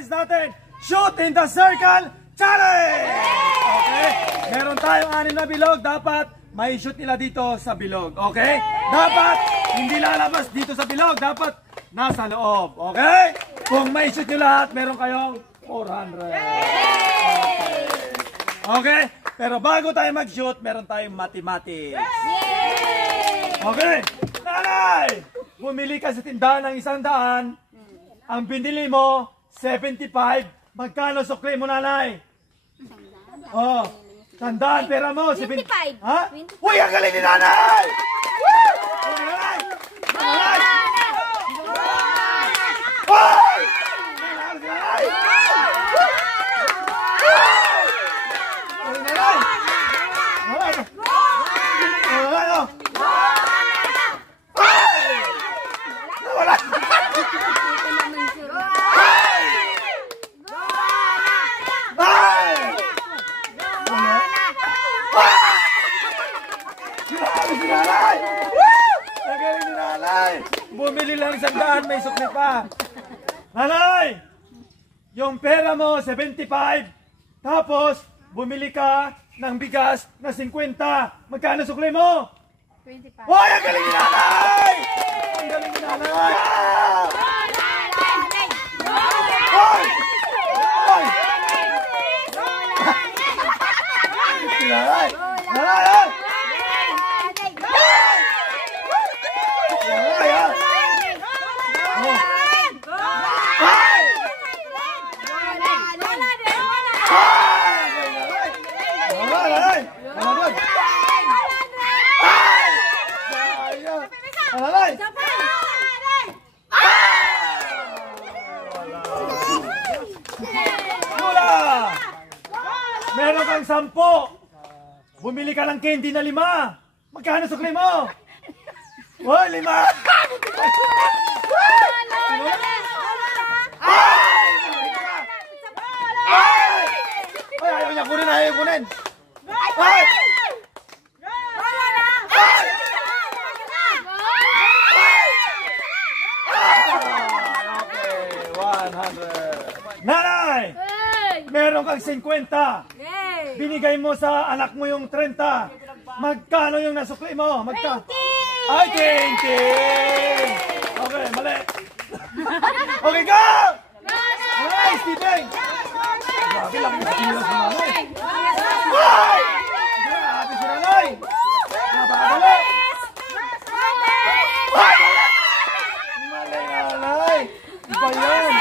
challenge natin, Shoot in the Circle Challenge! Okay? Meron tayong 6 na bilog. Dapat may shoot nila dito sa bilog. Okay? Dapat hindi lalabas dito sa bilog. Dapat nasa loob. Okay? Kung may shoot nyo lahat, meron kayong 400. Okay? Pero bago tayo mag-shoot, meron tayong mathematics. Okay? Nanay! Bumili ka sa tindahan ng 100. Ang binili mo, 75. Magkano sukli mo, nanay? Oh, 100. Pera mo, 25. Ha? Uy, ang galing ni nanay! Nanay! Nanay! Uy! Nanay! Bumili lang 100, may sukli pa. Nanay! Yung pera mo, 75. Tapos, bumili ka ng bigas na 50. Magkano sukli mo? 25. Hoy, ang galing ni nanay! Ang galing ni nanay! Hoy! Hoy! Nanay! Nanay! Meron kang 10. Bumili ka ng candy na 5. Magkano sukli mo? Oh, 5. Ay, ayaw niya kunin, ayaw kunin. Ay! Nanay! Meron kang 50. Binigay mo sa anak mo yung 30. Magkano yung nasukli mo? 20! Ay, 20! Okay, mali. Okay, go! Ay, Steven! Grabe lang yung sila sa nanay. Ay! Grabe si nanay! Napakadali! Ay! Mali, nanay! Iba yan!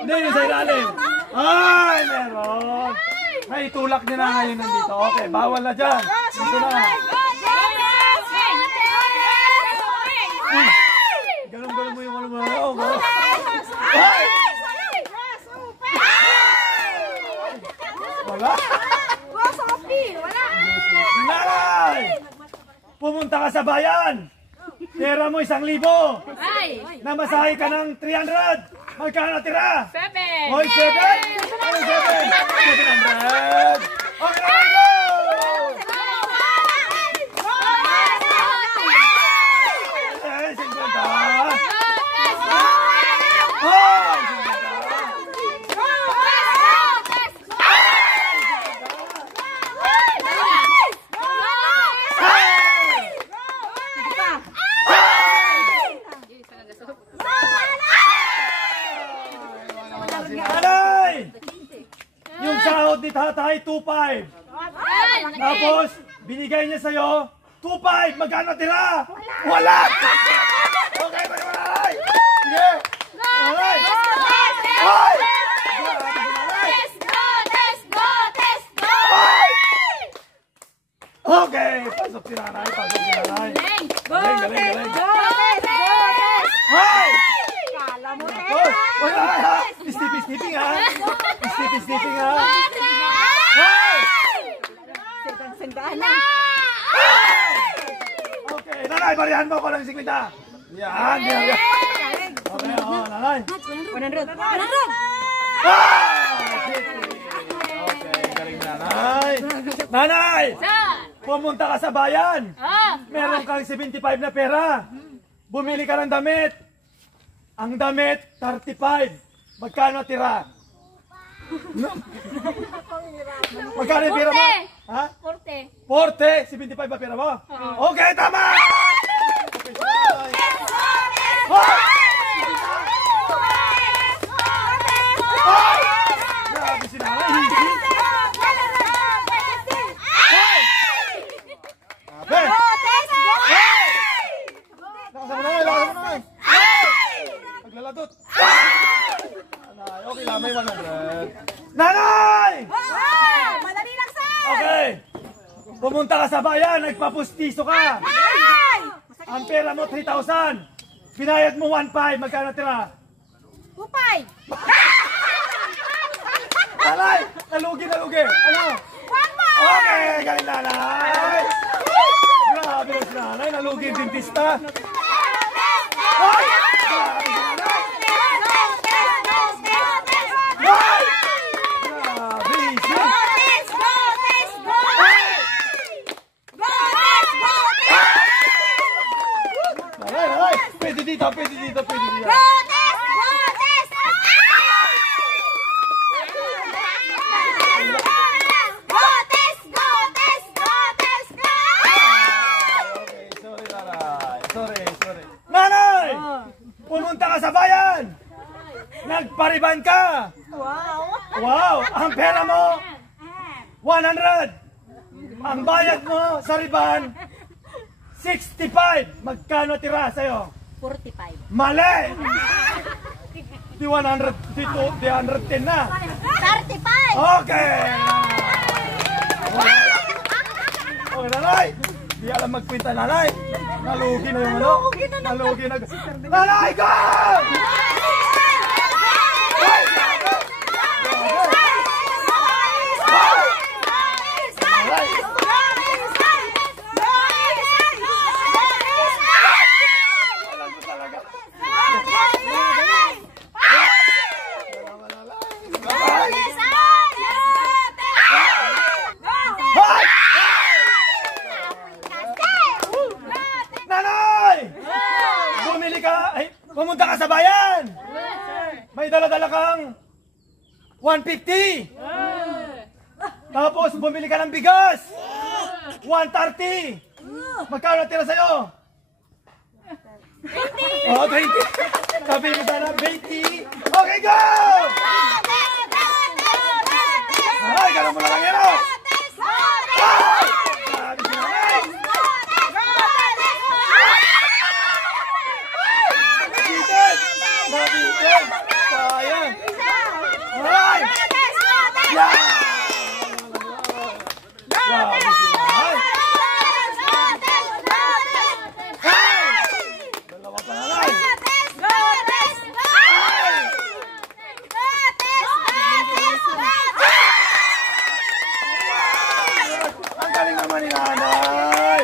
Hindi, yun sa ilalim. Ay, meron. May itulak niya na ngayon nandito. Okay, bawal na dyan. Dito na. Galong-galong mo yung ano mo. Ay! Wala? Nanay! Pumunta ka sa bayan. Pera mo 1,000. Namasahe ka ng 300. Magkano natira? 7! Hoy, 7? Ano 7? 700! Okay, okay, go! Eh, 50! Hoy, 50! Nanay! Yung sahod ni tatay, 2,500. Tapos, binigay niya sa'yo, 2,500. Magkano tira? Wala! Okay, balik mo nanay! Sige! Nanay! Hoy! Let's go! Let's go! Let's go! Okay! Pasok si nanay, pasok si nanay. Galing, galing, galing. Hoy! Kala mo eh! Wala ha! Snipping ha! Snipping ha! Hoy! Sandaan na! Okay, nanay, barihan mo ko ng 50. Yan, yan, yan. Okay, oh, nanay. 100! 100! Okay, galing nanay. Nanay! Pumunta ka sa bayan. Meron kang 75 na pera. Bumili ka ng damit. Ang damit, 35. Magkano tira? Magkano yung pira mo? Ha? 40. 40. 75 ba pira mo? Okay, tama! Grabe si nanay. Hindi. Grabe. Nakasama na, nakasama na. Paglaladot. Nanay, okay lang, may 100. Nanay! Madali lang, sir! Okay. Pumunta ka sa bayan, nagpapustiso ka. Ang pera mo, 3,000. Binayad mo 1,500. Magkano tira? 2.5! Nanay! Nalugi, nalugi. Ano? 1.5! Okay, galing nanay. Grabe na si nanay, nalugi yung dentista. Hoy! Grabe si nanay. Hoy! Grabe, easy. Nanay, nanay. Pwede dito, pwede dito, pwede dito. Okay, sorry nanay. Sorry, sorry. Nanay! Pumunta ka sa bayan! Nagpariban ka! Wow! Wow! Ang pera mo, 100! Ang bayad mo sa riban, 65! Magkano tira sa'yo? 45. Mali! Di 100, dito, di 110 na. 35! Okay! Okay, nanay! Di alam magkwinta, nanay. Nalugi na yung ano? Nalugi na. Nanay ko! Alam mo talaga. Hoy! Nanay! Bumili ka, ay, pumunta ka sa bayan! May dala-dala kang 150! Tapos bumili ka ng bigas! 130! Magkano tira sa'yo? 20! Oh, 20! Sabi ni sana, 20! Okay, go! Ay, ganun mo na lang yan, oh! Sabi si nanay! Bitin! Mabitin! Sayang! Ay! Yan! Grabe si nanay! Dalawa pa nanay! Ang galing naman ni nanay!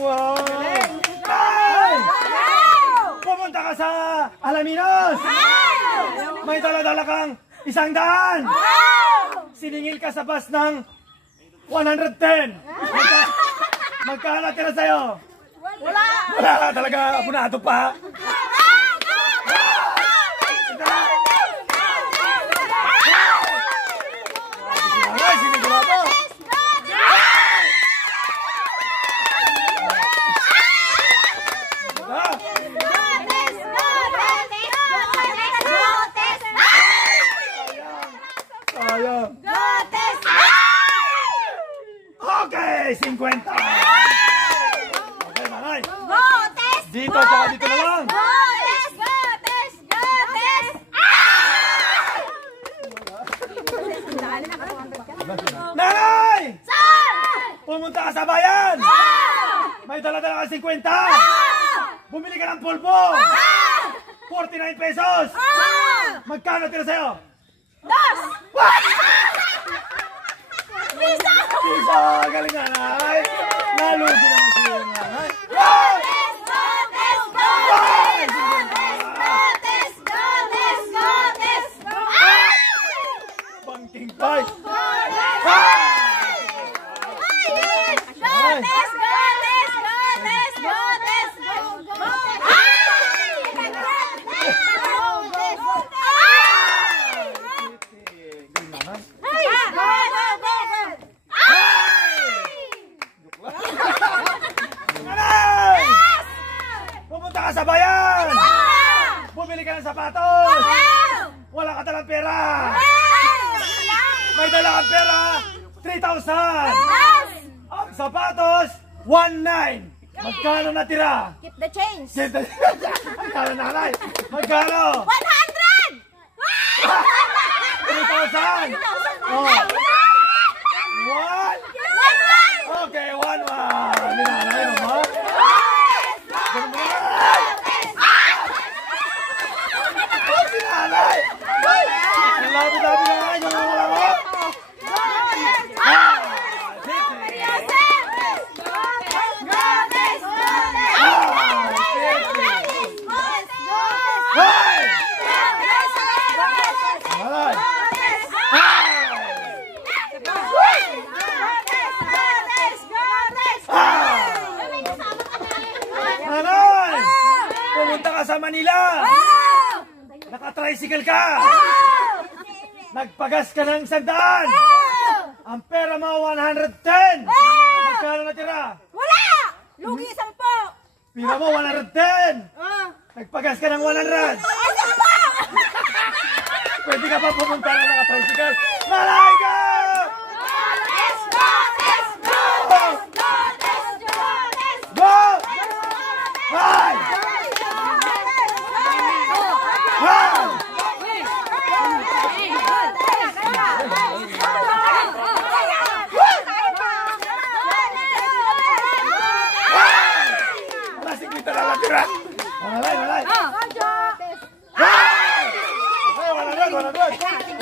Wow! Nay! Pumunta ka sa Alaminos! May dala-dala kang 100! Siningil ka sa bus ng 110! Magkano tira sa'yo? Wala! Wala talaga, abunado pa! Nanay, sinigurado! Sayang! Okay, 50! Okay, nanay! Dito, tsaka dito na lang! Nanay! Pumunta ka sa bayan! May dala-dala ka 50! Bumili ka ng pulpo! 49 pesos! Magkano tira sa'yo? Pisa! Galing nanay! Nalugi naman siya nanay! Wow! Banking fight! bumili ka ng sapatos. Wala ka talang pera. May dala kang pera, 3,000. Ang sapatos, 1,900. Magkano natira? Keep the change. Magkano nanay? Magkano? 100! 3,000. Oh. One. Okay, 1,100. Nanay naman. Nanay. Labi-labi na nga yung mga lamok. Nanay! Pumunta ka sa Manila! Naka-tricycle ka! Nagpagas ka ng 100! Ang pera mo 110! Magkano natira? Wala! Lugi 10! Pira mo 110! Nagpagas ka ng 100! Pwede ka pa pumunta na naka-tricycle? Malay ka! Go! Hi! Hi! Wala si Quinta na natira! Malay, malay! Hey, wala doon!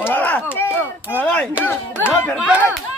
Wala na! Malay! Perfect!